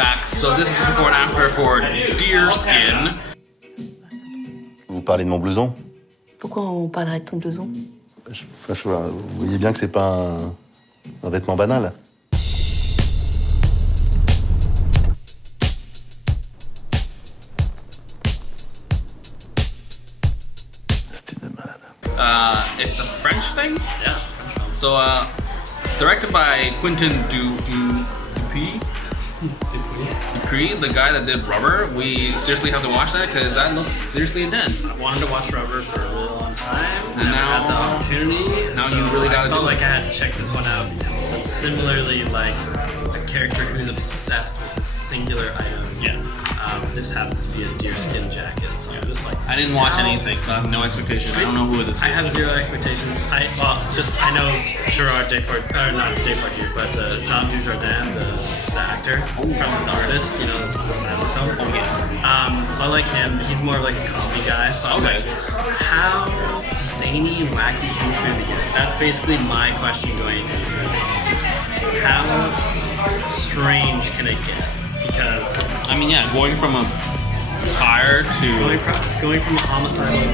back. So this is the before and after for Deerskin. Vous parlez de mon blouson? Pourquoi on parlerait de ton blouson? Vous voyez bien que c'est pas un vêtement banal. C'est une malade. It's a French thing? Yeah, French film. So, directed by Quentin Dupieux. Dupieux, the guy that did Rubber. We seriously have to watch that because that looks seriously intense. I wanted to watch Rubber for a really long time. And now had the opportunity. Now you really gotta I felt do it. like I had to check this one out because it's similarly like a character who's obsessed with this singular item. Yeah. This happens to be a deerskin jacket, so I'm just like, I didn't watch anything, so I have no expectation. I don't know who this is. I have zero expectations. I know Gerard Depardieu, or not Depardieu, but Jean Dujardin, the actor from The Artist, you know, the silent film. Oh yeah. So I like him. He's more of like a comedy guy. So I'm like, how zany and wacky can this movie get? That's basically my question going into this movie. Is how strange can it get? Because I mean, yeah, going from a tire to going from a homicidal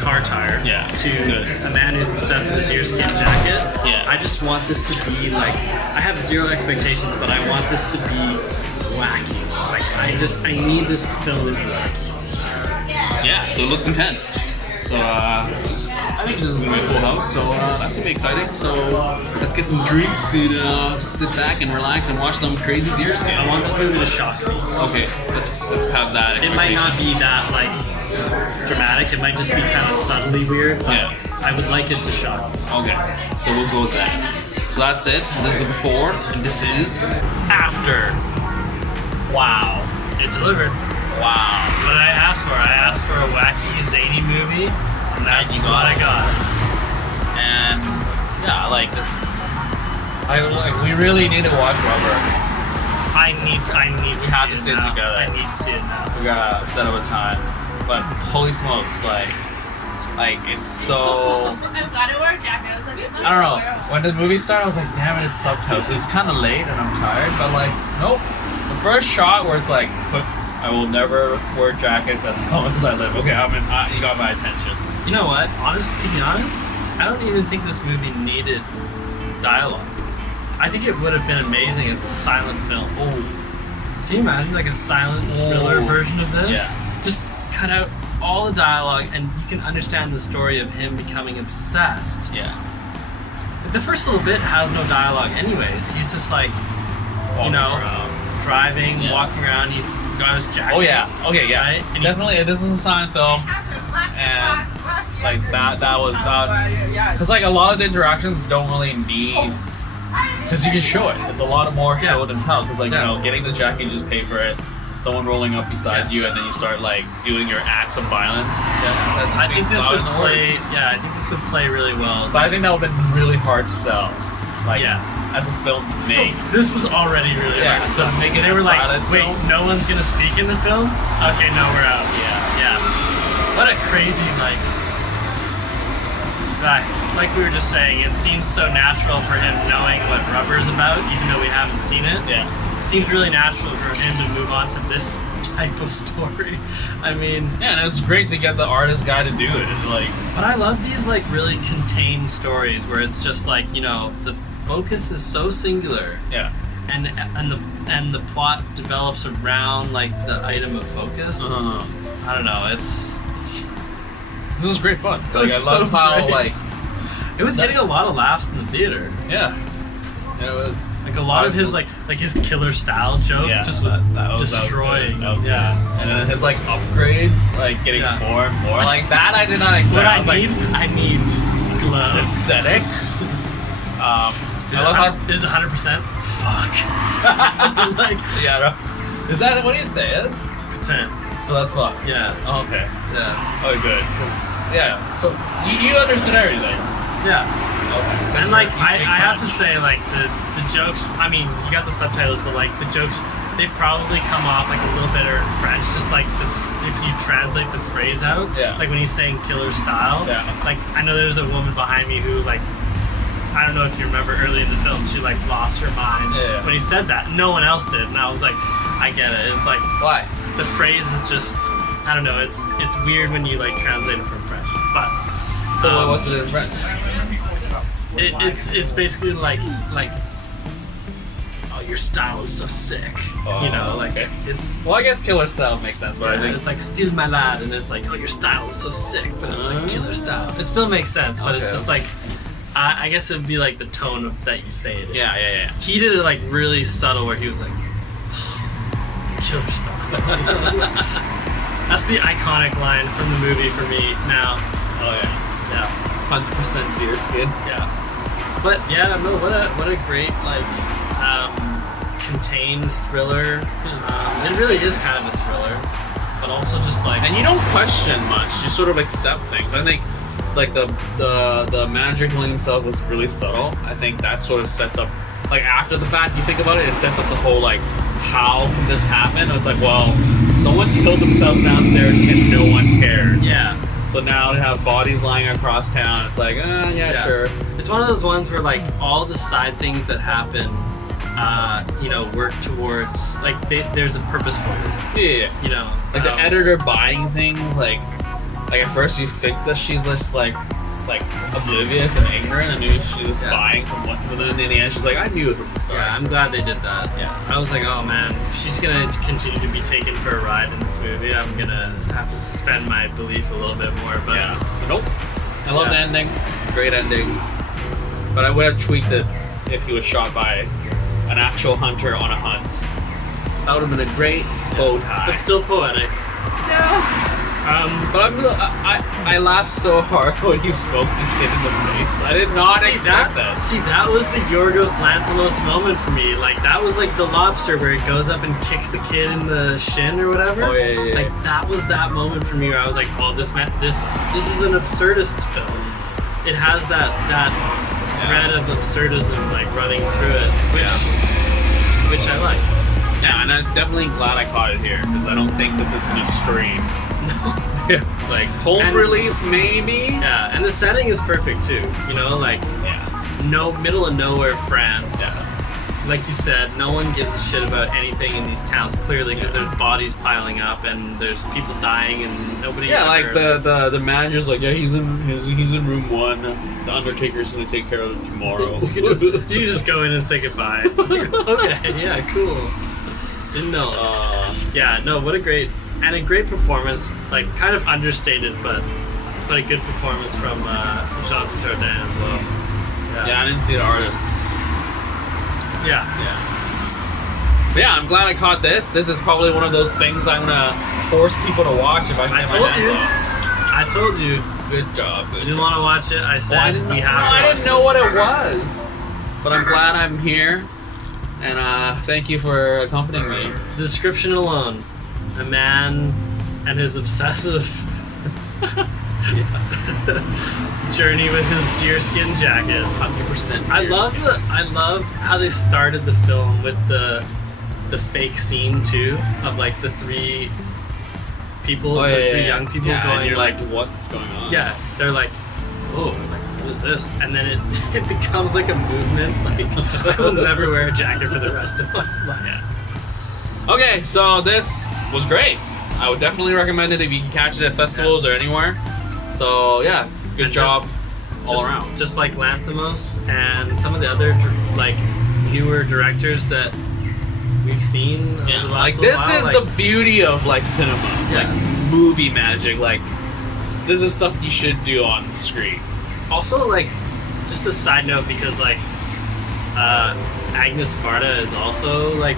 car tire to a man who's obsessed with a deerskin jacket. Yeah. I just want this to be like, I have zero expectations, but I want this to be wacky. Like I need this film to be wacky. yeah, so it looks intense. So I think this is gonna be a full house. So that's gonna be exciting. So let's get some drinks and sit back and relax and watch some crazy deerskin. I want this movie to shock me. Okay, let's have that. It might not be that like dramatic. It might just be kind of subtly weird. But Yeah. I would like it to shock me. Okay, so we'll go with that. So that's it. This is the before, and this is after. Wow. It delivered. Wow. What I asked for a wacky, zany movie, and that's what I got. And yeah, I like this. We really need to watch Rubber. I need We have to see sit it now. together. I need to see it now. We gotta set up a time. But holy smokes, like it's so. I'm glad I wore a jacket. I was like, I don't know. When the movie started, I was like, damn it, it's subtitles. It's kind of late and I'm tired, but like, nope. The first shot where it's like, I will never wear jackets as long as I live. Okay, you got my attention. You know what? To be honest, I don't even think this movie needed dialogue. I think it would have been amazing as a silent film. Oh, can you imagine like a silent thriller version of this? Yeah. Just cut out all the dialogue and you can understand the story of him becoming obsessed. Yeah. The first little bit has no dialogue anyways. He's just like, Walking around. driving, walking around. He's got his jacket. Oh yeah. Okay, yeah. Right? And Definitely, this was a silent film, and like that was that. Because like a lot of the interactions don't really need. Because you can show it. It's a lot more show than tell. Because like you know, getting the jacket, you just pay for it. Someone rolling up beside you, and then you start like doing your acts of violence. I think this would play. Yeah, I think this would play really well. So I think that would have been really hard to sell. Like as a film to make. This was already really hard to sell. Make it They were like, silent wait, film. no one's gonna speak in the film? Okay, no, we're out. Yeah. What a crazy like we were just saying, it seems so natural for him knowing what Rubber is about, even though we haven't seen it. Yeah. It seems really natural for him to move on to this type of story. I mean, yeah, and it's great to get the artist guy to do it. It's like, but I love these like really contained stories where it's just like, you know, the focus is so singular. Yeah. And the plot develops around like the item of focus. I don't know. It's this was great fun. Like I love how like it was getting a lot of laughs in the theater. Yeah. And it was like a lot of his like his killer style joke just was destroying. That was good. And then his like upgrades, like getting more and more. Like that I did not expect. What I need gloves. Synthetic. Is it 100%? Fuck. Like is that what do you say? Is percent. So that's fun. Yeah. Oh, okay. Yeah. Oh, good. So you understood everything. Yeah. Okay. And like I have to say, like the jokes. I mean, you got the subtitles, but like the jokes, they probably come off like a little bit in French. Just like if you translate the phrase out. Yeah. Like when he's saying killer style. Yeah. Like I know there's a woman behind me who like. I don't know if you remember early in the film, she like lost her mind when he said that. No one else did, and I was like, I get it. It's like Why? the phrase is just, I don't know. It's weird when you like translate it from French. But So what's it in French? it's basically like oh, your style is so sick. You know, like okay. it's. Well, I guess killer style makes sense, but I think it's like style malade, and it's like, oh, your style is so sick, but it's like killer style. It still makes sense, but it's Okay. just like, I guess it would be like the tone that you say it in. yeah. He did it like really subtle, where he was like, killer style. That's the iconic line from the movie for me now. Oh yeah, Yeah, 100% deerskin. yeah. But yeah, no, what a great like contained thriller. It really is kind of a thriller, but also just like. And you don't question much; you sort of accept things. I think, like the manager killing himself was really subtle. I think that sort of sets up, like after the fact, you think about it, it sets up the whole like, how can this happen? It's like, well, someone killed themselves downstairs and no one cared. Yeah. So now to have bodies lying across town, it's like, yeah, sure. It's one of those ones where like all the side things that happen, you know, work towards like there's a purpose for it. Yeah. You know, Like the editor buying things, like at first you think that she's just like oblivious and ignorant, and maybe she's just buying from what, but then in the end she's like, I knew it from the start. Yeah, I'm glad they did that. Yeah. I was like, oh man, if she's gonna continue to be taken for a ride in this movie, I'm gonna have to suspend my belief a little bit more. But Yeah. But nope. I love the Yeah. ending. Great ending. But I would have tweaked it if he was shot by an actual hunter on a hunt. That would have been a great bow tie. but still poetic. But I laughed so hard when he smoked the kid in the face. I did not expect that. See, that was the Yorgos Lanthimos moment for me. Like, that was like the lobster where it goes up and kicks the kid in the shin or whatever. Oh, yeah. Like, that was that moment for me where I was like, oh, this is an absurdist film. It has that thread of absurdism like running through it, which I like. Yeah, and I'm definitely glad I caught it here, because I don't think this is gonna Scream. Yeah. Like, home release, maybe? Yeah, and the setting is perfect too. You know, like middle of nowhere France. Yeah. Like you said, no one gives a shit about anything in these towns, clearly, because there's bodies piling up and there's people dying and nobody. Yeah, like ever- the manager's like, yeah, he's in room 1. The Undertaker's gonna take care of it tomorrow. you just go in and say goodbye. Okay, yeah, cool. Didn't know. Yeah, no, what a great performance. Like, kind of understated, but a good performance from Jean Dujardin as well. Yeah, I didn't see the artist. Yeah. But yeah, I'm glad I caught this. This is probably one of those things I'm gonna force people to watch if I can get my hands on. I told you. Good job. You didn't want to watch it. I said I didn't know what it was. But I'm glad I'm here. And thank you for accompanying me. The description alone, a man and his obsessive journey with his deerskin jacket. 100%. I love how they started the film with the fake scene too of like the three people, three young people going. And you're like, what's going on? Yeah, they're like, oh, like, what is this? And then it becomes like a movement. Like, I will never wear a jacket for the rest of my life. Yeah. Okay, so this was great. I would definitely recommend it if you can catch it at festivals or anywhere. So yeah, good job all around. Just like Lanthimos and some of the other like newer directors that we've seen over the last like little this while, is like, the beauty of like cinema, like movie magic. Like this is stuff you should do on screen. Also, like, just a side note, because like Agnes Varda is also like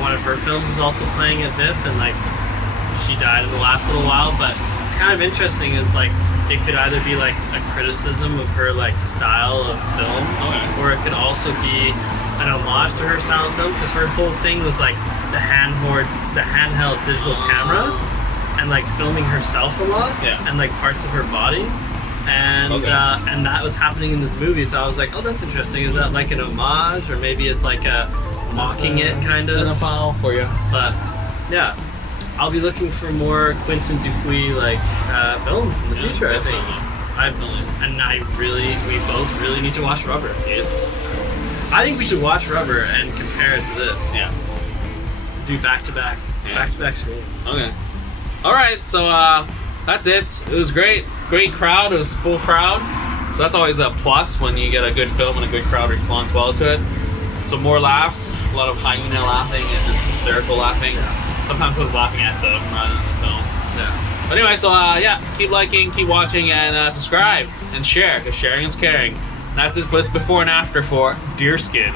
one of her films is also playing at VIFF, and like she died in the last little while. But it's kind of interesting. Is like it could either be like a criticism of her like style of film, or it could also be an homage to her style of film, because her whole thing was like the handheld digital camera, and like filming herself a lot, and like parts of her body, and and that was happening in this movie. So I was like, oh, that's interesting. Is that like an homage, or maybe it's like a mocking it kind of cinephile for you? But yeah, I'll be looking for more Quentin Dupieux like films in the future. I think. We both really need to watch Rubber. Yes. I think we should watch Rubber and compare it to this. Yeah. Do back-to-back school. Okay. All right, so that's it. It was great. Great crowd. It was a full crowd. So that's always a plus when you get a good film and a good crowd responds well to it. So more laughs, a lot of hyena laughing and just hysterical laughing. Yeah. Sometimes I was laughing at them rather than the film. Yeah. But anyway, so yeah, keep liking, keep watching, and subscribe and share, because sharing is caring. And that's it for this before and after for Deerskin.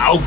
Out.